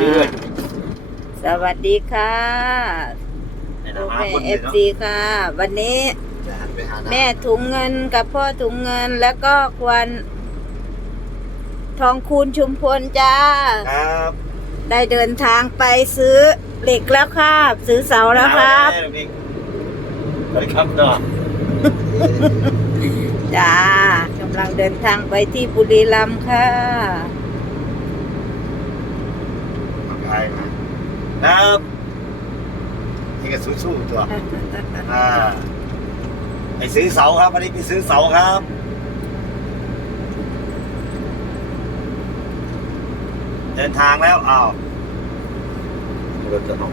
ชื่อสวัสดีค่ะในโอนาเคมาคนเอเดียวฟเนาะซีค่ะ วันนี้จะหันไปหาน้าแม่ถุงเงินกับพ่อถุงเงินแล้วก็ควันทองคูณชุมพลจ้า ครับได้เดินทางไปซื้อเหล็กแล้วครับซื้อเสาแล้วครับ สวัสดีครับต่อจ้ากำลังเดินทางไปที่บุรีรัมย์ค่ะ ทักทายมา ครับนี่ก็สู้ๆตัวอ่าไปซื้อเสาครับวันนี้ไปซื้อเสาครับเดินทางแล้วอ้าวรถจะออก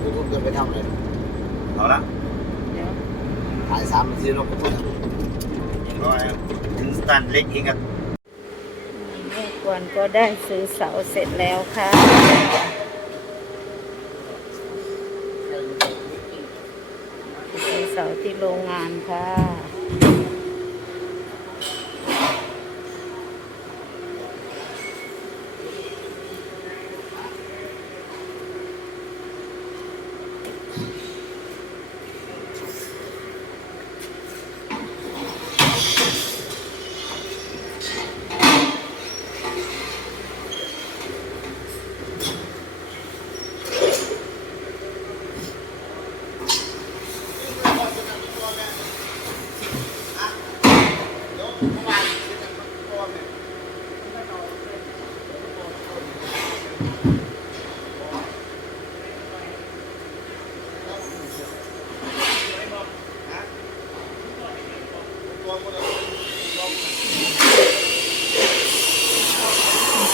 คุณคุณจะไปทำอะไรเอาละถ่ายสามนาทีเราก็ต้องร้อยครับถึงสแตันเล็กอีกครับแม่ค วันก็ได้ซื้อเสาเสร็จแล้วค่ะ ซื้อเสาที่โรงงานค่ะ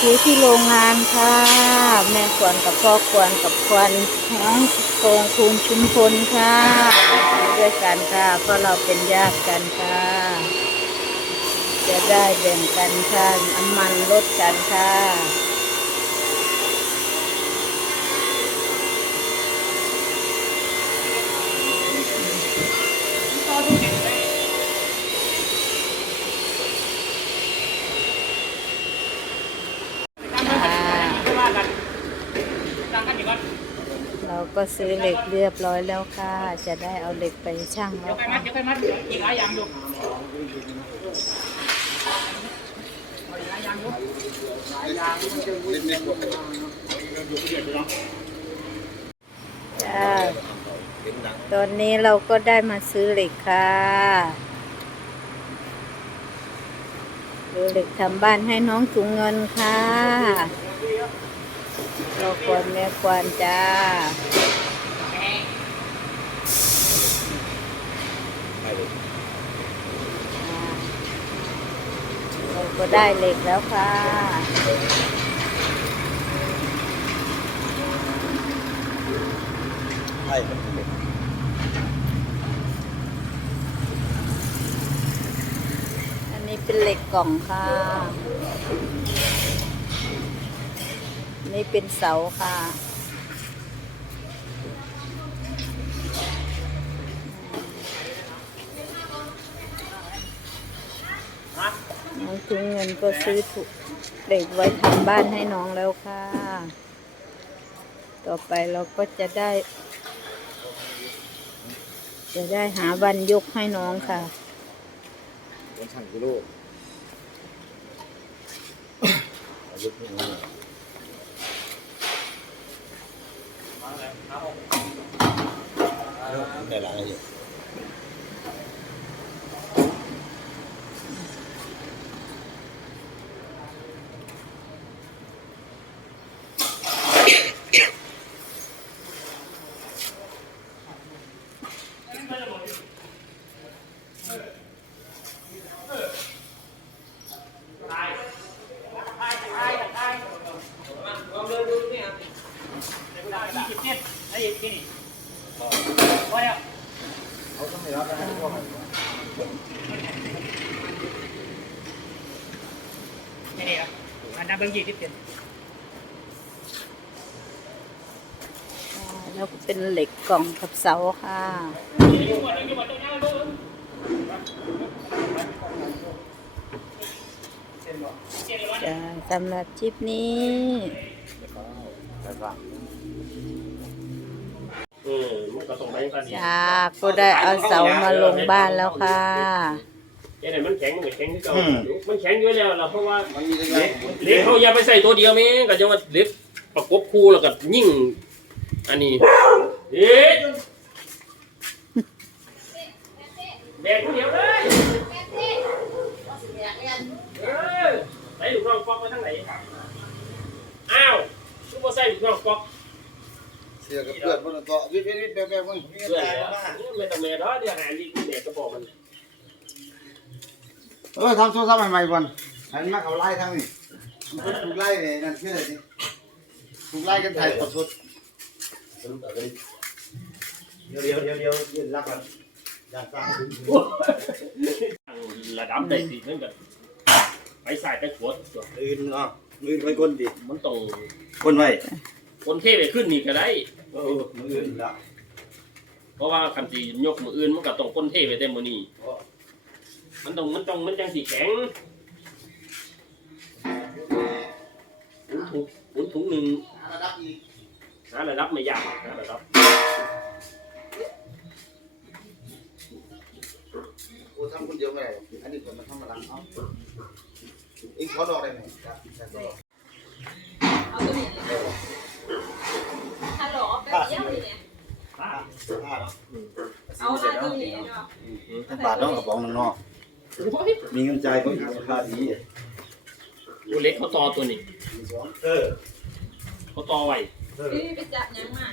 ซื้อที่โรงงานค่ะ แม่ควรกับพ่อควรกับควรทั้งโกงคูณชุมพลค่ะด้วยกันค่ะเพราะเราเป็นญาติกันค่ะ จะได้แบ่งกันค่ะน้ำมันลดกันค่ะ ก็ซื้อเหล็กเรียบร้อยแล้วค่ะ จะได้เอาเหล็กไปช่างแล้วค่ะเดี๋ยวค่อยมัดอีกหลายอย่างอยู่จ้าตอนนี้เราก็ได้มาซื้อเหล็กค่ะซื้อเหล็กทำบ้านให้น้องถุงเงินค่ะ เราควรแม่ควรจ้าอ่าเราก็ได้เหล็กแล้วค่ะใช่ครับอันนี้เป็นเหล็กกล่องค่ะ นี่เป็นเสาค่ะ น้องถุงเงินก็ซื้อถูกเหล็กไว้ทำบ้านให้น้องแล้วค่ะ ต่อไปเราก็จะได้ จะได้หาวันยกให้น้องค่ะเป็นช่งกิโลอายุนี่นะได้หลายอยู่ ยี่สิบเส้นไอ้ที่นี่พอแล้ว เขาต้องไม่รับนะพวกมัน นี่นี่ครับอันนั้นเบอร์ยี่สิบเส้นแล้วก็เป็นเหล็กกล่องกับเสาค่ะเจ้าสำหรับคลิปนี้เออมันก็ต้องไปกันจ้าก็ได้เอาเสามาลงบ้านแล้วค่ะ ไอ้ไหนมันแข็งมันก็แข็งที่เก่ามันแข็งอยู่แล้วล่ะเพราะว่ามันมีอะไรเล็กเขาอย่าไปใส่ตัวเดียวแม่งก็จะว่าเล็กประกบคู่แล้วก็ยิ่ง อันนี้เอ๊ะแบกคนเดียวเลยเออใส่ลูกน้องก๊อกไปทางไหนอ้าวชุบมาใส่ลูกน้องก๊อกเสียกับเพื่อนมันก็วิทวิทแบบแบบมึงเพื่อนเลยไม่ต้องเมย์ดอกเดี๋ยวหาดีกูเด็กก็บอกมันเออทำโซ่ซ้ำใหม่ๆก่อนอันนี้มาเขาไล่ทั้งนี่ถูกไล่นั่นคืออะไรนี่ถูกไล่กันไทยกดสุดเดี๋ยวเดี๋ยวเดี๋ยวเดี๋ยวยืนรับกันอยากฟังระดับได้สินั่นก็ไปใส่ไปขวดอื่นเนาะอื่นไปก้นดิมันต้องก้นไว้คนเทไปขึ้นนี่ก็ได้เออมืออื่นละเพราะว่าคันสียกมืออื่นมันก็ต้องคนเทไปแต่มือนี้ มันต้องมันต้องมันจังสีแข็งหมุนถุงหมุนถุงหนึ่งระดับอีกหาระดับไม่ยากหาระดับกูทำคนเดียวไม่ได้อันนี้ผมมันทำมาลังเอาอีกเขาดอกได้ไหมครับฮัลโหลแป๊บเดียวเลยเนี่ยห้าเนาะเอาละตรงนี้เนาะทั้งบาทน้องกระป๋องน้องนอก มีเงินใจายก็ราคาดีตัวเล็กเขาต่อตัวนี้เออเขาต่อไว้พี่ไปจับยังมา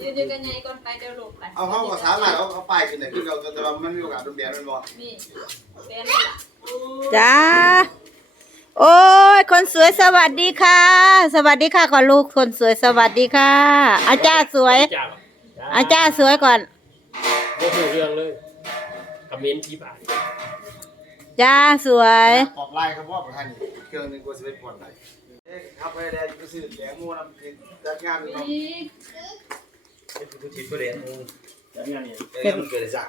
ยืนอยู่กันไงก่อนไปเดี๋ยวลงไปเอาเขาก็สามารถเอาเขาป้ายขึ้นไหนขึ้นเราแต่ว่ามันมีโอกาสโดนแดดมันบ่นี่เป็นนี่ล่ะจ้า โอ้ย คนสวยสวัสดีค่ะ สวัสดีค่ะก่อนลูกคนสวยสวัสดีค่ะ อาจารย์สวย จ้าอาจารย์สวยก่อนไม่ถูกเรื่องเลยคอมเมนต์ที่ผ่าน จ้าสวยออกไล่ครับว่าประธานเครื่องนึงกูจะเป็นปวดไหนเอ๊ะครับไปได้กูซื้อแหลมมูน้ำจัดงานเนาะนี่เป็นผู้ทิพย์ประเด็นจัดงานเนี่ยเดี๋ยวมันเกิดอะไรจาก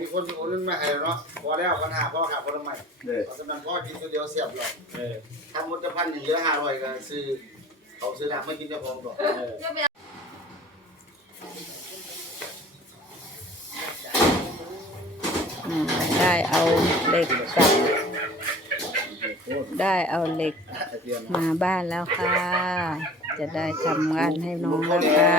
มีคนโอนเงินมาให้แล้วเนาะพอแล้วปัญหาพ่อขาดคนละใหม่เลยเพราะฉะนั้นพ่อกินตัวเดียวเสียบหรอกเออทำมดจะพันอย่างเหลือห้าร้อยก็ซื้อเขาซื้อน้ำไม่กินเจ้าของก่อนเออจะไปอืมได้เอา เหล็กกลับ ได้เอาเหล็กมาบ้านแล้วค่ะ จะได้ทำงานให้น้องแล้วค่ะ